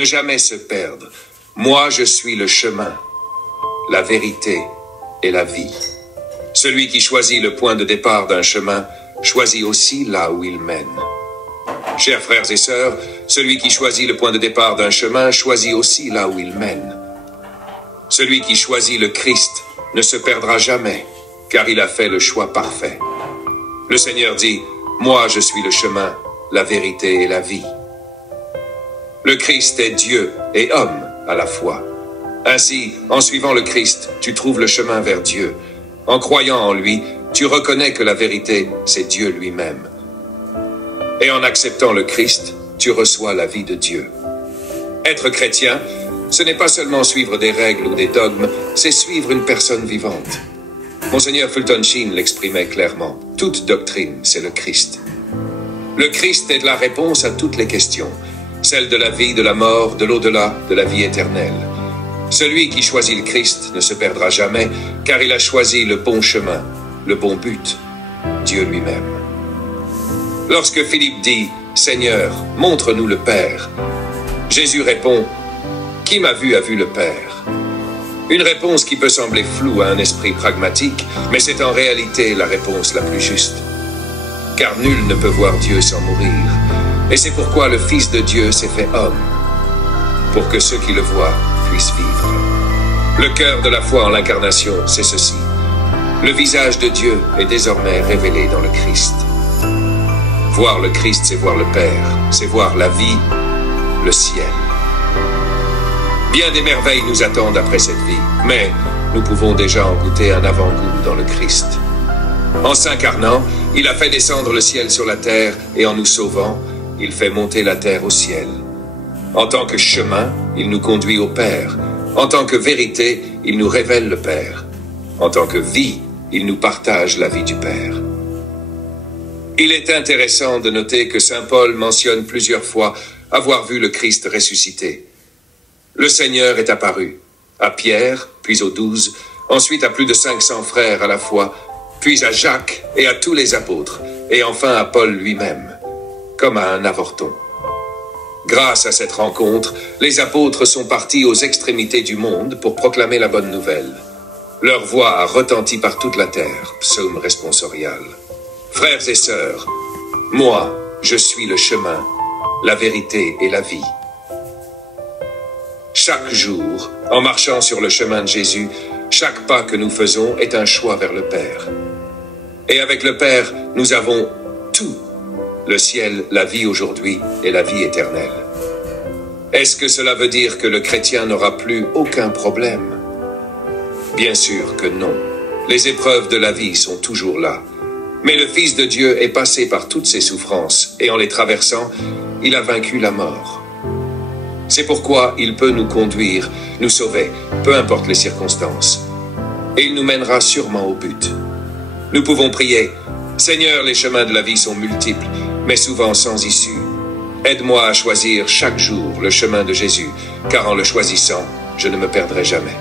Ne jamais se perdre. Moi, je suis le chemin, la vérité et la vie. Celui qui choisit le point de départ d'un chemin choisit aussi là où il mène. Chers frères et sœurs, celui qui choisit le point de départ d'un chemin choisit aussi là où il mène. Celui qui choisit le Christ ne se perdra jamais, car il a fait le choix parfait. Le Seigneur dit, « Moi je suis le chemin, la vérité et la vie. » Le Christ est Dieu et homme à la fois. Ainsi, en suivant le Christ, tu trouves le chemin vers Dieu. En croyant en lui, tu reconnais que la vérité, c'est Dieu lui-même. Et en acceptant le Christ, tu reçois la vie de Dieu. Être chrétien, ce n'est pas seulement suivre des règles ou des dogmes, c'est suivre une personne vivante. Monseigneur Fulton Sheen l'exprimait clairement. Toute doctrine, c'est le Christ. Le Christ est la réponse à toutes les questions. Celle de la vie, de la mort, de l'au-delà, de la vie éternelle. Celui qui choisit le Christ ne se perdra jamais, car il a choisi le bon chemin, le bon but, Dieu lui-même. Lorsque Philippe dit « Seigneur, montre-nous le Père », Jésus répond « Qui m'a vu a vu le Père ». Une réponse qui peut sembler floue à un esprit pragmatique, mais c'est en réalité la réponse la plus juste. Car nul ne peut voir Dieu sans mourir. Et c'est pourquoi le Fils de Dieu s'est fait homme, pour que ceux qui le voient puissent vivre. Le cœur de la foi en l'incarnation, c'est ceci. Le visage de Dieu est désormais révélé dans le Christ. Voir le Christ, c'est voir le Père, c'est voir la vie, le ciel. Bien des merveilles nous attendent après cette vie, mais nous pouvons déjà en goûter un avant-goût dans le Christ. En s'incarnant, il a fait descendre le ciel sur la terre, et en nous sauvant, il fait monter la terre au ciel. En tant que chemin, il nous conduit au Père. En tant que vérité, il nous révèle le Père. En tant que vie, il nous partage la vie du Père. Il est intéressant de noter que saint Paul mentionne plusieurs fois avoir vu le Christ ressuscité. Le Seigneur est apparu à Pierre, puis aux 12, ensuite à plus de 500 frères à la fois, puis à Jacques et à tous les apôtres, et enfin à Paul lui-même, comme à un avorton. Grâce à cette rencontre, les apôtres sont partis aux extrémités du monde pour proclamer la bonne nouvelle. Leur voix a retenti par toute la terre, psaume responsorial. Frères et sœurs, moi, je suis le chemin, la vérité et la vie. Chaque jour, en marchant sur le chemin de Jésus, chaque pas que nous faisons est un choix vers le Père. Et avec le Père, nous avons tout. Le ciel, la vie aujourd'hui et la vie éternelle. Est-ce que cela veut dire que le chrétien n'aura plus aucun problème? Bien sûr que non. Les épreuves de la vie sont toujours là. Mais le Fils de Dieu est passé par toutes ces souffrances, et en les traversant, il a vaincu la mort. C'est pourquoi il peut nous conduire, nous sauver, peu importe les circonstances. Et il nous mènera sûrement au but. Nous pouvons prier, « Seigneur, les chemins de la vie sont multiples, mais souvent sans issue. Aide-moi à choisir chaque jour le chemin de Jésus, car en le choisissant, je ne me perdrai jamais. »